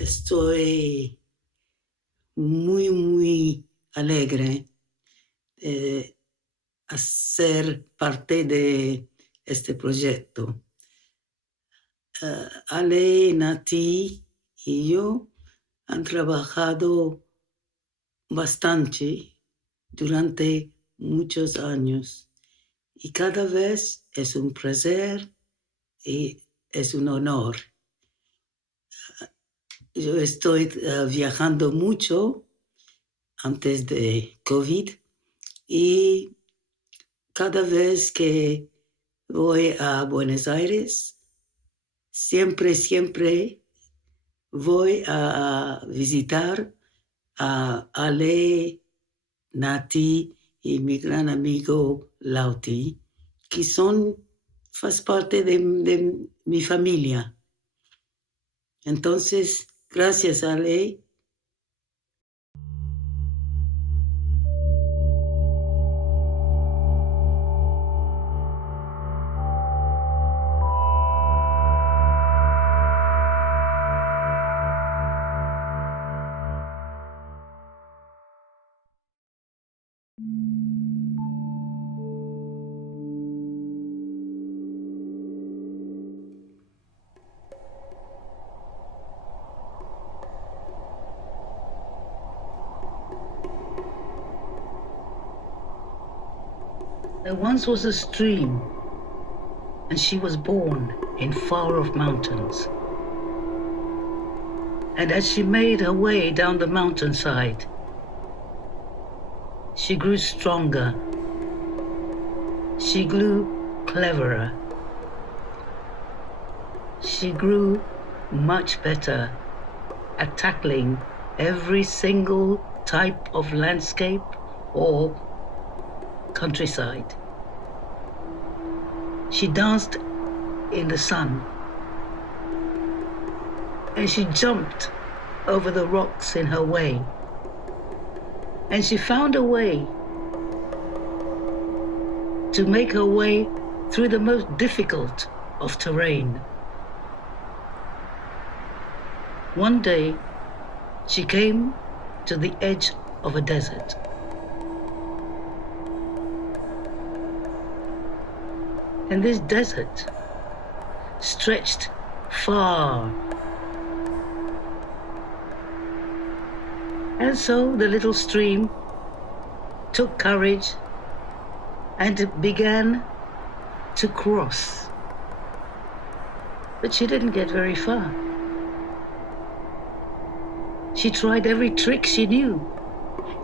Estoy muy alegre de hacer parte de este proyecto. Ale, Nati y yo han trabajado bastante durante muchos años y cada vez es un placer y es un honor. Yo estoy viajando mucho antes de COVID y cada vez que voy a Buenos Aires, siempre voy a visitar a Ale, Nati y mi gran amigo Lauti, que faz parte de mi familia. Entonces, gracias, Ale. There once was a stream, and she was born in far-off mountains. And as she made her way down the mountainside, she grew stronger. She grew cleverer. She grew much better at tackling every single type of landscape or countryside. She danced in the sun, and she jumped over the rocks in her way, and she found a way to make her way through the most difficult of terrain. One day, she came to the edge of a desert. And this desert stretched far. And so the little stream took courage and began to cross. But she didn't get very far. She tried every trick she knew.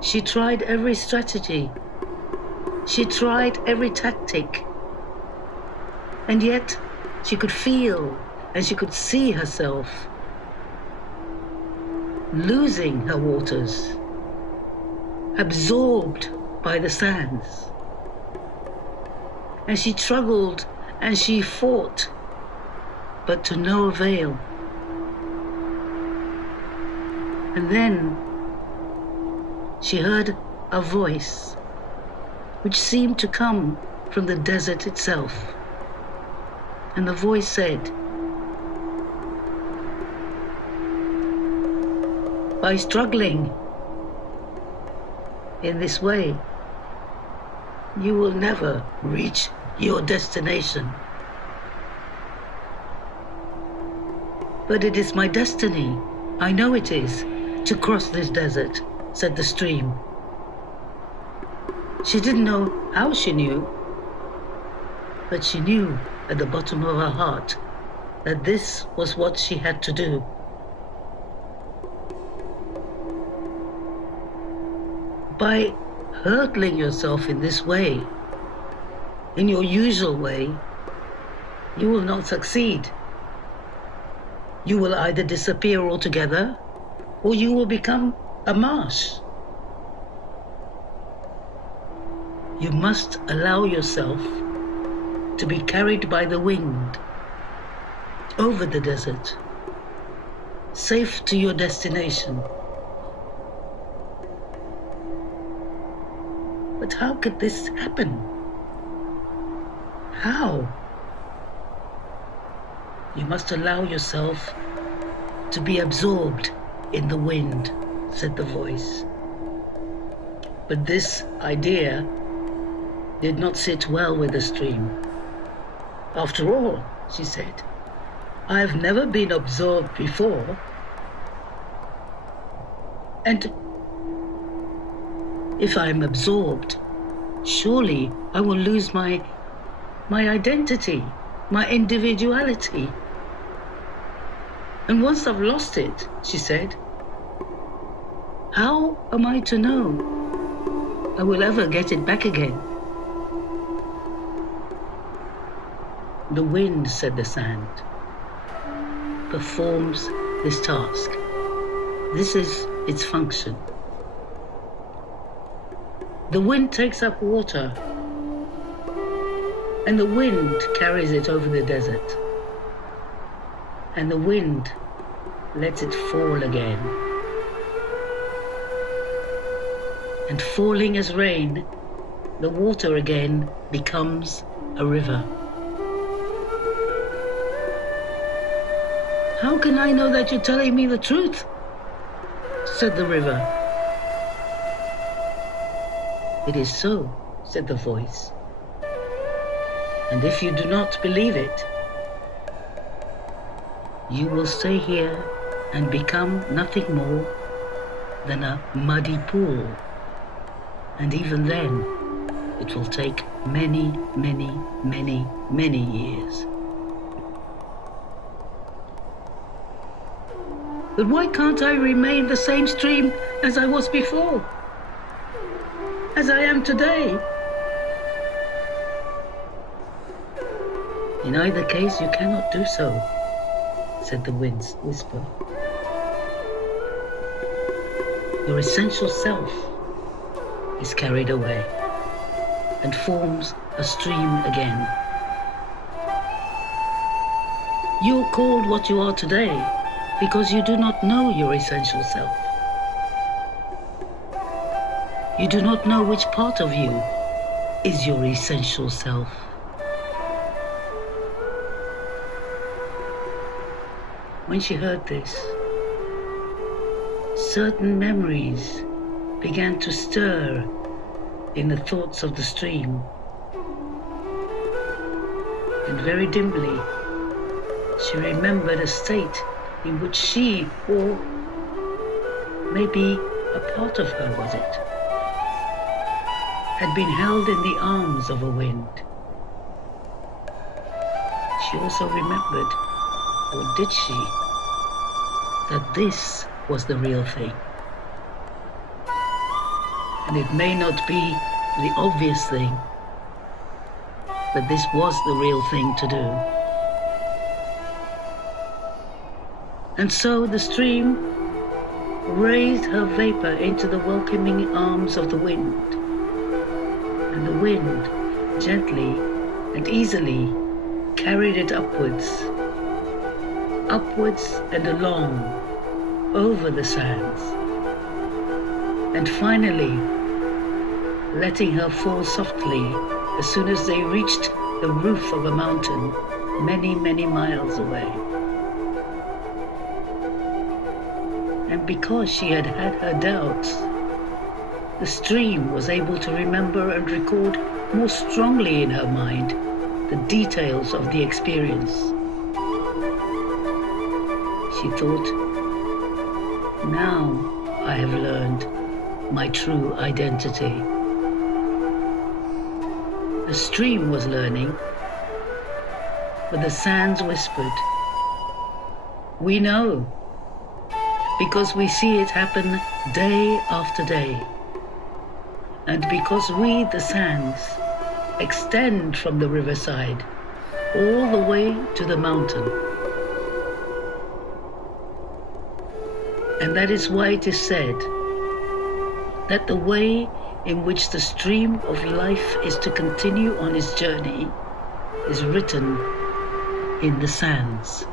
She tried every strategy. She tried every tactic. And yet she could feel and she could see herself losing her waters, absorbed by the sands. And she struggled and she fought, but to no avail. And then she heard a voice which seemed to come from the desert itself. And the voice said, by struggling in this way, you will never reach your destination. But it is my destiny, I know it is, to cross this desert, said the stream. She didn't know how she knew, but she knew at the bottom of her heart that this was what she had to do. By hurtling yourself in this way, in your usual way, you will not succeed. You will either disappear altogether or you will become a marsh. You must allow yourself to be carried by the wind over the desert, safe to your destination. But how could this happen? How? You must allow yourself to be absorbed in the wind, said the voice. But this idea did not sit well with the stream. After all, she said, I have never been absorbed before. And if I'm absorbed, surely I will lose my identity, my individuality. And once I've lost it, she said, how am I to know I will ever get it back again? The wind, said the sand, performs this task. This is its function. The wind takes up water, and the wind carries it over the desert. And the wind lets it fall again. And falling as rain, the water again becomes a river. How can I know that you're telling me the truth? Said the river. It is so, said the voice. And if you do not believe it, you will stay here and become nothing more than a muddy pool. And even then, it will take many, many, many, many years. But why can't I remain the same stream as I was before? As I am today? In either case, you cannot do so, said the wind's whisper. Your essential self is carried away and forms a stream again. You're called what you are today because you do not know your essential self. You do not know which part of you is your essential self. When she heard this, certain memories began to stir in the thoughts of the stream. And very dimly, she remembered a state in which she, or maybe a part of her, was it, had been held in the arms of a wind. She also remembered, or did she, that this was the real thing. And it may not be the obvious thing, but this was the real thing to do. And so the stream raised her vapor into the welcoming arms of the wind. And the wind gently and easily carried it upwards and along, over the sands, and finally letting her fall softly as soon as they reached the roof of a mountain many, many miles away. And because she had had her doubts, the stream was able to remember and record more strongly in her mind the details of the experience. She thought, now I have learned my true identity. The stream was learning, but the sands whispered, we know, because we see it happen day after day. And because we, the sands, extend from the riverside all the way to the mountain. And that is why it is said that the way in which the stream of life is to continue on its journey is written in the sands.